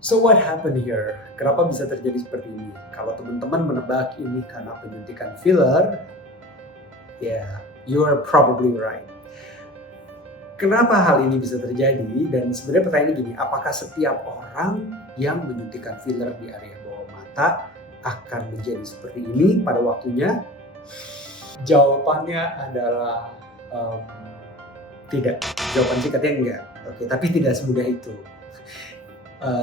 So what happened here? Kenapa bisa terjadi seperti ini? Kalau teman-teman menebak ini karena penyuntikan filler, ya, you are probably right. Kenapa hal ini bisa terjadi? Dan sebenarnya pertanyaannya gini, apakah setiap orang yang menyuntikkan filler di area bawah mata akan menjadi seperti ini pada waktunya? Jawabannya adalah em, tidak. Jawaban singkatnya enggak. Oke, tapi tidak semudah itu.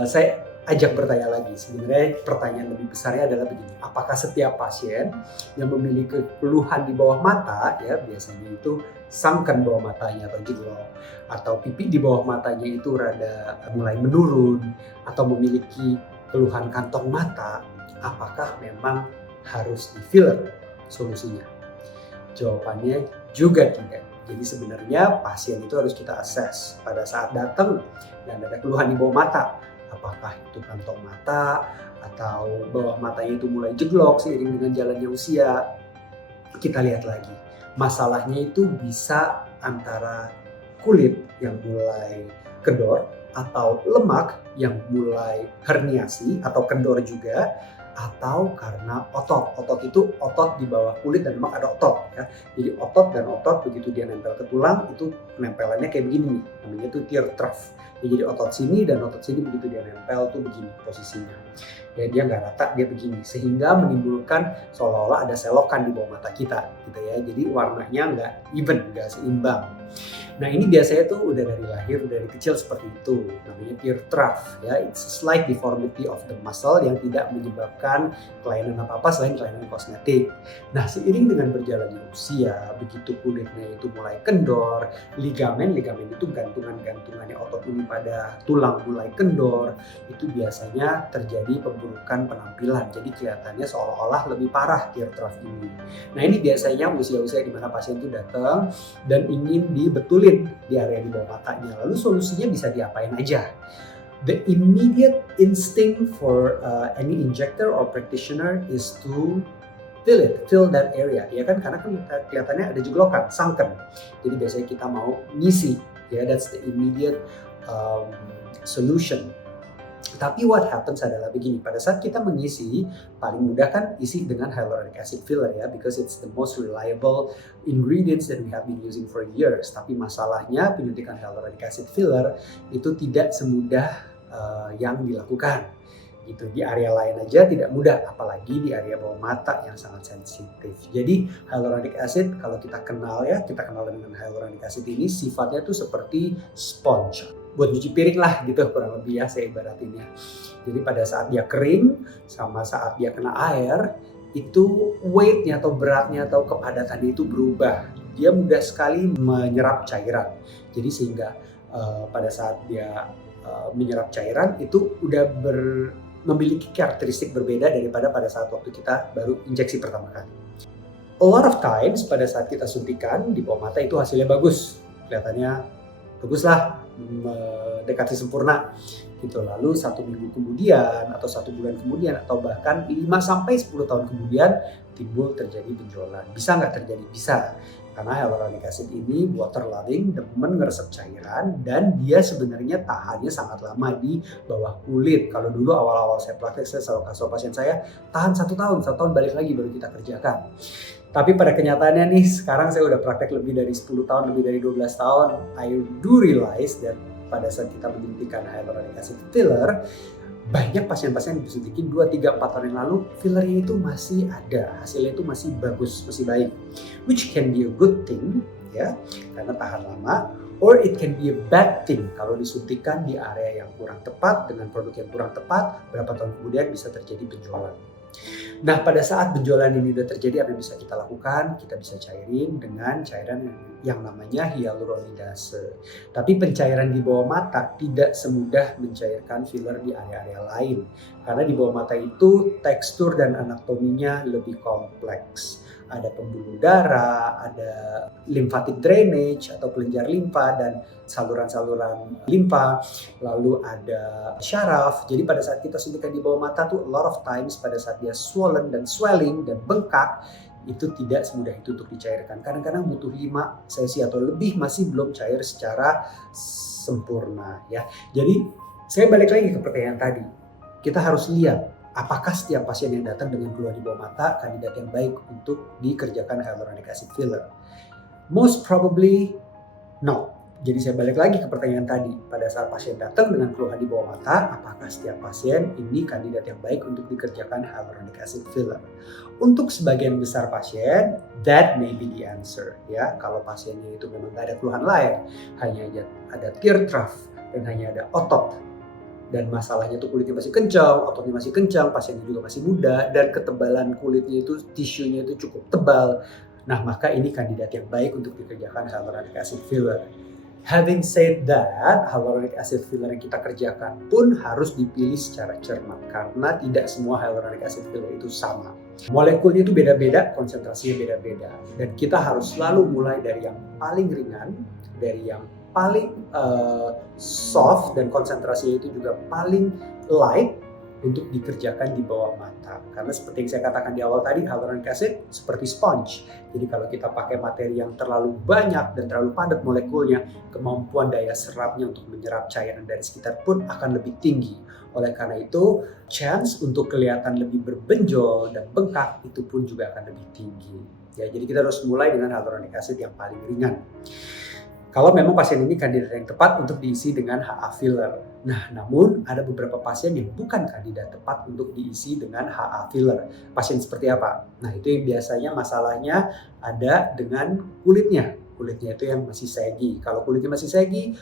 Saya ajak bertanya lagi. Sebenarnya pertanyaan lebih besarnya adalah begini, apakah setiap pasien yang memiliki keluhan di bawah mata, ya biasanya itu sunken bawah matanya atau jeglok, atau pipi di bawah matanya itu rada mulai menurun, atau memiliki keluhan kantong mata, apakah memang harus di filler solusinya? Jawabannya juga tidak. Jadi sebenarnya pasien itu harus kita assess pada saat datang dan ada keluhan di bawah mata. Apakah itu kantong mata atau bawah matanya itu mulai jeglok seiring dengan jalannya usia. Kita lihat lagi. Masalahnya itu bisa antara kulit yang mulai kendor atau lemak yang mulai herniasi atau kendor juga, atau karena otot. Otot itu otot di bawah kulit dan lemak ada otot ya. Jadi otot dan otot begitu dia nempel ke tulang itu penempelannya kayak begini nih, namanya itu tear trough. Ya, jadi otot sini dan otot sini begitu dia nempel tuh begini posisinya. Ya dia nggak rata, dia begini sehingga menimbulkan seolah-olah ada selokan di bawah mata kita gitu ya. Jadi warnanya nggak even, nggak seimbang. Nah ini biasanya tuh udah dari lahir, dari kecil seperti itu, namanya tear trough ya. It's a slight deformity of the muscle yang tidak menyebabkan kelainan apa-apa selain kelainan kosmetik. Nah seiring dengan berjalannya usia, begitu kulitnya itu mulai kendor, ligamen itu gantungannya otot ini pada tulang mulai kendor, itu biasanya terjadi pemburukan penampilan. Jadi kelihatannya seolah-olah lebih parah tear trough ini. Nah ini biasanya usia-usia di mana pasien itu datang dan ingin dibetulin di area di bawah matanya. Lalu solusinya bisa diapain aja? The immediate instinct for any injector or practitioner is to fill that area, ya kan? Karena kan kelihatannya ada jeglokan, sunken. Jadi biasanya kita mau ngisi, ya that's the immediate solution. Tapi what happens adalah begini, pada saat kita mengisi, paling mudah kan isi dengan hyaluronic acid filler ya, because it's the most reliable ingredients that we have been using for years. Tapi masalahnya penyuntikan hyaluronic acid filler itu tidak semudah yang dilakukan. Gitu. Di area lain aja tidak mudah, apalagi di area bawah mata yang sangat sensitif. Jadi hyaluronic acid kalau kita kenal ya, kita kenal dengan hyaluronic acid ini sifatnya tuh seperti sponge. Buat cuci piring lah gitu kurang lebih ya saya ibaratinnya. Jadi pada saat dia kering sama saat dia kena air, itu weight-nya atau beratnya atau kepadatannya itu berubah. Dia mudah sekali menyerap cairan. Jadi sehingga pada saat dia menyerap cairan itu udah memiliki karakteristik berbeda daripada pada saat waktu kita baru injeksi pertama kali. A lot of times pada saat kita suntikan di bawah mata itu hasilnya bagus, kelihatannya bagus lah, mendekati sempurna gitu. Lalu 1 minggu kemudian atau 1 bulan kemudian atau bahkan 5-10 tahun kemudian timbul terjadi benjolan. Bisa nggak terjadi? Bisa. Karena hyaluronic acid ini water loving, demen ngeresep cairan, dan dia sebenarnya tahannya sangat lama di bawah kulit. Kalau dulu awal-awal saya praktek, saya selalu kasih pasien saya tahan 1 tahun balik lagi baru kita kerjakan. Tapi pada kenyataannya nih, sekarang saya udah praktek lebih dari 10 tahun, lebih dari 12 tahun. I do realize that pada saat kita menyuntikkan hyaluronic acid filler, banyak pasien-pasien yang disuntikin 2, 3, 4 tahun yang lalu, fillernya itu masih ada, hasilnya itu masih bagus, masih baik. Which can be a good thing, ya, karena tahan lama. Or it can be a bad thing kalau disuntikan di area yang kurang tepat, dengan produk yang kurang tepat, berapa tahun kemudian bisa terjadi benjolan. Nah pada saat benjolan ini udah terjadi, apa yang bisa kita lakukan? Kita bisa cairin dengan cairan yang namanya hyaluronidase. Tapi pencairan di bawah mata tidak semudah mencairkan filler di area-area lain. Karena di bawah mata itu tekstur dan anatominya lebih kompleks. Ada pembuluh darah, ada lymphatic drainage atau kelenjar limfa dan saluran-saluran limfa, lalu ada syaraf. Jadi pada saat kita suntikan di bawah mata tuh a lot of times pada saat dia swollen dan swelling dan bengkak, itu tidak semudah itu untuk dicairkan. Kadang-kadang butuh 5 sesi atau lebih masih belum cair secara sempurna ya. Jadi Saya balik lagi ke pertanyaan tadi. Kita harus lihat apakah setiap pasien yang datang dengan keluhan di bawah mata kandidat yang baik untuk dikerjakan hyaluronic acid filler. Most probably no. Jadi saya balik lagi ke pertanyaan tadi. Pada saat pasien datang dengan keluhan di bawah mata, apakah setiap pasien ini kandidat yang baik untuk dikerjakan hyaluronic acid filler? Untuk sebagian besar pasien, that may be the answer. Ya, kalau pasiennya itu memang tidak ada keluhan lain, hanya ada tear trough dan hanya ada otot, dan masalahnya itu kulitnya masih kencang, ototnya masih kencang, pasiennya juga masih muda, dan ketebalan kulitnya itu, tisunya itu cukup tebal. Nah, maka ini kandidat yang baik untuk dikerjakan hyaluronic acid filler. Having said that, hyaluronic acid filler yang kita kerjakan pun harus dipilih secara cermat karena tidak semua hyaluronic acid filler itu sama. Molekulnya itu beda-beda, konsentrasinya beda-beda, dan kita harus selalu mulai dari yang paling ringan, dari yang paling soft, dan konsentrasinya itu juga paling light untuk dikerjakan di bawah mata. Karena seperti yang saya katakan di awal tadi, hyaluronic acid seperti sponge. Jadi kalau kita pakai materi yang terlalu banyak dan terlalu padat molekulnya, kemampuan daya serapnya untuk menyerap cairan dari sekitar pun akan lebih tinggi. Oleh karena itu, chance untuk kelihatan lebih berbenjol dan bengkak itu pun juga akan lebih tinggi. Ya, jadi kita harus mulai dengan hyaluronic acid yang paling ringan. Kalau memang pasien ini kandidat yang tepat untuk diisi dengan HA filler. Nah, namun ada beberapa pasien yang bukan kandidat tepat untuk diisi dengan HA filler. Pasien seperti apa? Nah, itu yang biasanya masalahnya ada dengan kulitnya. Kulitnya itu yang masih saggy. Kalau kulitnya masih saggy,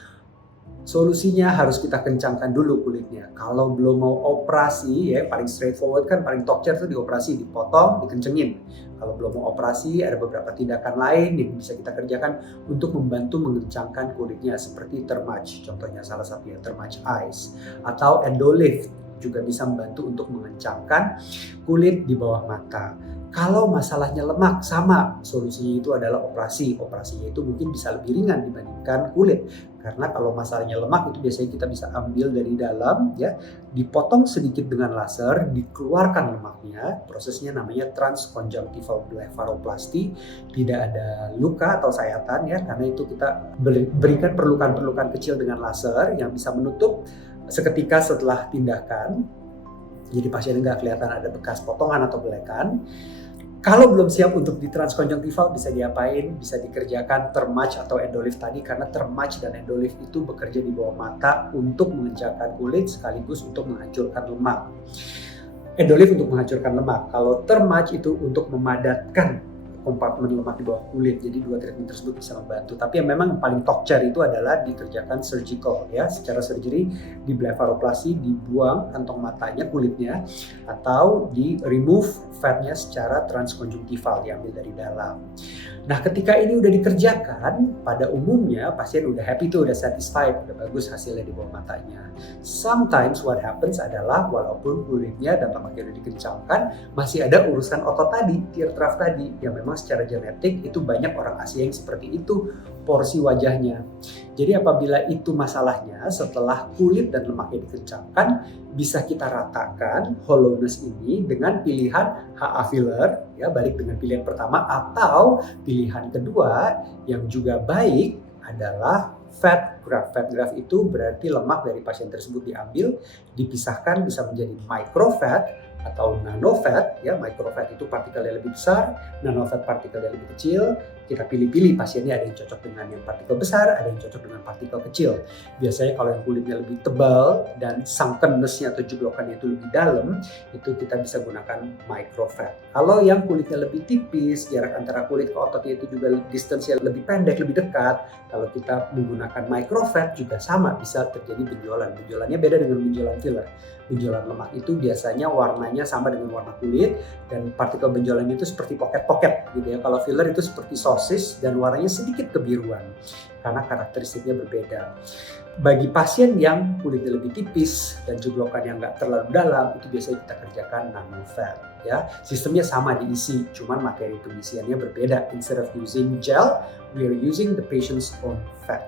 solusinya harus kita kencangkan dulu kulitnya. Kalau belum mau operasi, ya paling straightforward kan, paling top tier itu dioperasi, dipotong, dikencengin. Kalau belum mau operasi, ada beberapa tindakan lain yang bisa kita kerjakan untuk membantu mengencangkan kulitnya, seperti thermage, contohnya salah satunya thermage ice, atau endolift juga bisa membantu untuk mengencangkan kulit di bawah mata. Kalau masalahnya lemak, sama, solusinya itu adalah operasi. Operasinya itu mungkin bisa lebih ringan dibandingkan kulit. Karena kalau masalahnya lemak itu biasanya kita bisa ambil dari dalam, ya, dipotong sedikit dengan laser, dikeluarkan lemaknya. Prosesnya namanya transconjunctival blepharoplasty. Tidak ada luka atau sayatan, ya, karena itu kita berikan perlukan-perlukan kecil dengan laser yang bisa menutup seketika setelah tindakan. Jadi pasien nggak kelihatan ada bekas potongan atau belekan. Kalau belum siap untuk di transconjunctival, bisa diapain? Bisa dikerjakan thermage atau endolift tadi, karena thermage dan endolift itu bekerja di bawah mata untuk mengencangkan kulit sekaligus untuk menghancurkan lemak. Endolift untuk menghancurkan lemak. Kalau thermage itu untuk memadatkan kompartemen lemak di bawah kulit. Jadi dua treatment tersebut bisa membantu. Tapi yang memang paling top tier itu adalah dikerjakan surgical, ya, secara surgery, di blepharoplasty, dibuang kantong matanya, kulitnya, atau di remove fatnya secara transconjunctival, diambil dari dalam. Nah, ketika ini udah dikerjakan, pada umumnya pasien udah happy tuh, udah satisfied, udah bagus hasilnya di bawah matanya. Sometimes what happens adalah walaupun kulitnya dan lemaknya udah dikencangkan, masih ada urusan otot tadi, tear trough tadi, yang memang secara genetik itu banyak orang Asia yang seperti itu porsi wajahnya. Jadi apabila itu masalahnya, setelah kulit dan lemaknya dikencangkan, bisa kita ratakan hollowness ini dengan pilihan HA filler, ya, balik dengan pilihan pertama, atau pilihan kedua yang juga baik adalah fat graft. Fat graft itu berarti lemak dari pasien tersebut diambil, dipisahkan, bisa menjadi microfat atau nanofat, ya. Microfat itu partikelnya lebih besar, nanofat partikelnya lebih kecil. Kita pilih-pilih pasiennya, ada yang cocok dengan yang partikel besar, ada yang cocok dengan partikel kecil. Biasanya kalau yang kulitnya lebih tebal dan sunkenness-nya atau jeglokannya itu lebih dalam, itu kita bisa gunakan microfat. Kalau yang kulitnya lebih tipis, jarak antara kulit ke ototnya itu juga distance-nya lebih pendek, lebih dekat, kalau kita menggunakan microfat juga sama, bisa terjadi benjolan. Benjolannya beda dengan benjolan filler. Benjolan lemak itu biasanya warnanya sama dengan warna kulit, dan partikel benjolan itu seperti poket-poket gitu, ya. Kalau filler itu seperti sosis dan warnanya sedikit kebiruan karena karakteristiknya berbeda. Bagi pasien yang kulitnya lebih tipis dan jeglokan yang nggak terlalu dalam, itu biasanya kita kerjakan nanofat, ya. Sistemnya sama diisi, cuman materi pengisiannya berbeda. Instead of using gel, we are using the patient's own fat.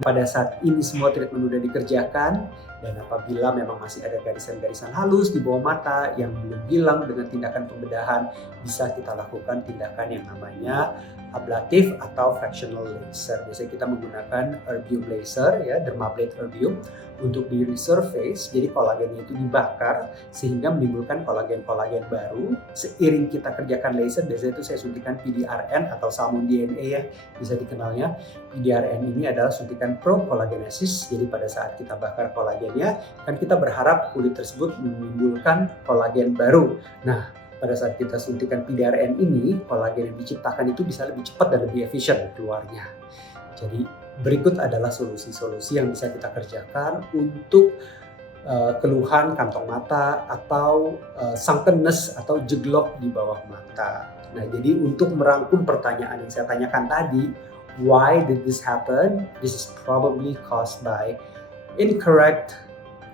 Pada saat ini semua treatment udah dikerjakan Dan apabila memang masih ada garisan-garisan halus di bawah mata yang belum hilang dengan tindakan pembedahan, bisa kita lakukan tindakan yang namanya ablatif atau fractional laser. Biasanya kita menggunakan erbium laser, ya, dermablade erbium, untuk di resurface. Jadi kolagennya itu dibakar sehingga menimbulkan kolagen-kolagen baru. Seiring kita kerjakan laser, biasanya itu saya suntikan PDRN atau salmon DNA, ya, bisa dikenalnya. PDRN ini adalah suntikan pro-collagenesis. Jadi pada saat kita bakar kolagennya, kan kita berharap kulit tersebut menimbulkan kolagen baru. Nah, pada saat kita suntikan PDRN ini, kolagen yang diciptakan itu bisa lebih cepat dan lebih efisien keluarnya. Jadi berikut adalah solusi-solusi yang bisa kita kerjakan untuk keluhan kantong mata atau sunkenness atau jeglok di bawah mata. Nah, jadi untuk merangkum pertanyaan yang saya tanyakan tadi, why did this happen? This is probably caused by incorrect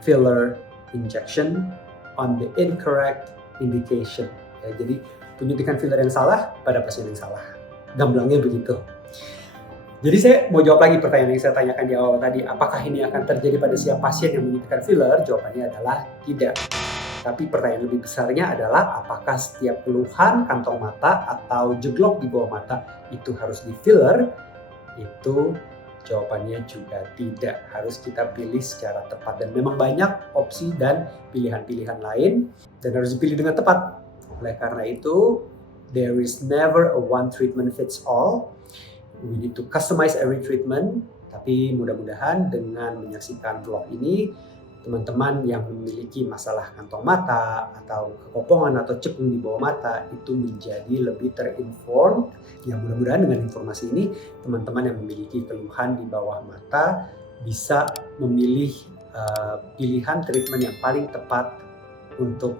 filler injection on the incorrect indication. Ya, jadi penyuntikan filler yang salah pada pasien yang salah. Gamblangnya begitu. Jadi saya mau jawab lagi pertanyaan yang saya tanyakan di awal tadi. Apakah ini akan terjadi pada setiap pasien yang menyuntikkan filler? Jawabannya adalah tidak. Tapi pertanyaan lebih besarnya adalah apakah setiap keluhan kantong mata atau jeglok di bawah mata itu harus di filler? Itu jawabannya juga tidak. Harus kita pilih secara tepat. Dan memang banyak opsi dan pilihan-pilihan lain. Dan harus dipilih dengan tepat. Oleh karena itu, there is never a one treatment fits all. We need to customize every treatment. Tapi mudah-mudahan dengan menyaksikan vlog ini, teman-teman yang memiliki masalah kantong mata atau kepopongan atau cekung di bawah mata itu menjadi lebih terinform. Ya, mudah-mudahan dengan informasi ini teman-teman yang memiliki keluhan di bawah mata bisa memilih pilihan treatment yang paling tepat untuk